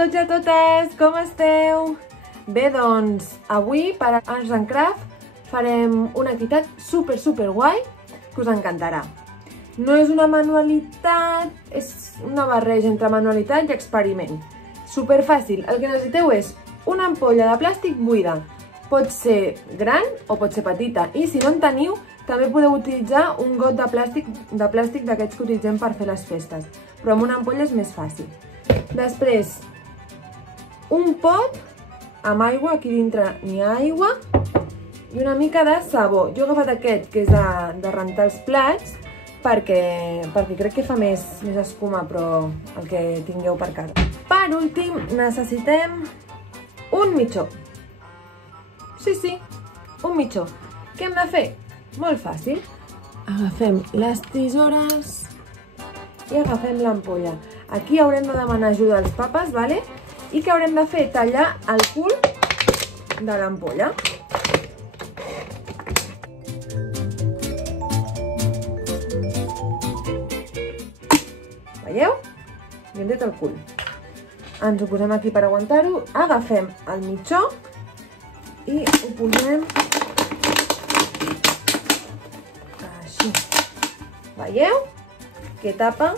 tots i a totes, com esteu? Bé, doncs, avui per Arts and Craft farem una activitat super guai que us encantarà. No és una manualitat, és una barreja entre manualitat i experiment. Super fàcil, el que necessiteu és una ampolla de plàstic buida. Pot ser gran o pot ser petita i si no en teniu també podeu utilitzar un got de plàstic d'aquests que utilitzem per fer les festes, però amb una ampolla és més fàcil. Després, un pot amb aigua, aquí dintre n'hi ha aigua, i una mica de sabó. Jo he agafat aquest, que és de rentar els plats, perquè crec que fa més escuma, però el que tingueu per casa. Per últim, necessitem un mitjó. Sí, un mitjó. Què hem de fer? Molt fàcil. Agafem les tisores i agafem l'ampolla. Aquí haurem de demanar ajuda als papes, ¿vale? I què haurem de fer? Tallar el cul de l'ampolla. Veieu? I hem tret el cul. Ens ho posem aquí per aguantar-ho. Agafem el mitjó i ho posem així. Veieu? Que tapa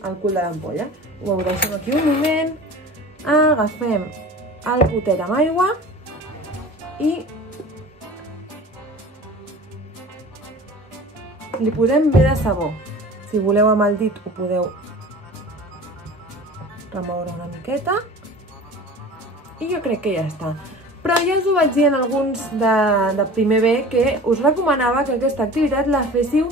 el cul de l'ampolla. Ho deixem aquí un moment. Agafem el potet amb aigua i li posem bé de sabó. Si voleu amb el dit ho podeu remoure una miqueta. I jo crec que ja està. Però ja us ho vaig dir en alguns de primer B que us recomanava que aquesta activitat la féssiu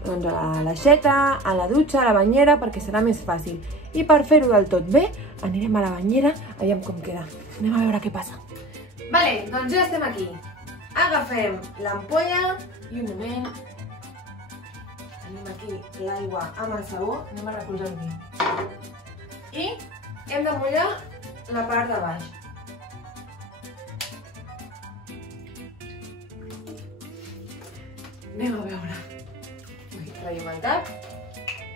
a l'aixeta, a la dutxa, a la banyera, perquè serà més fàcil. I per fer-ho del tot bé, anirem a la banyera, aviam com queda. Anem a veure què passa. Vale, doncs ja estem aquí. Agafem l'ampolla i un moment. Tenim aquí l'aigua amb el sabó, anem a recolzar-ho bé. I hem de mullar la part de baix. Anem a veure. Traiem el cap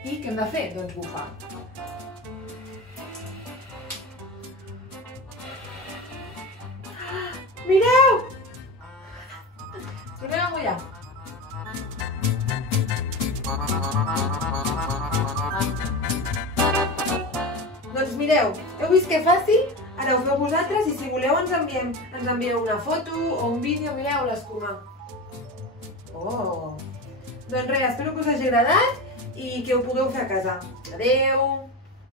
i què hem de fer? Doncs bufar. Mireu! Tornem a mullar. Doncs mireu, heu vist que fàcil? Ara ho feu vosaltres i si voleu ens envieu una foto o un vídeo. Mireu l'escuma. Oh! Doncs res, espero que us hagi agradat i que ho pugueu fer a casa. Adeu!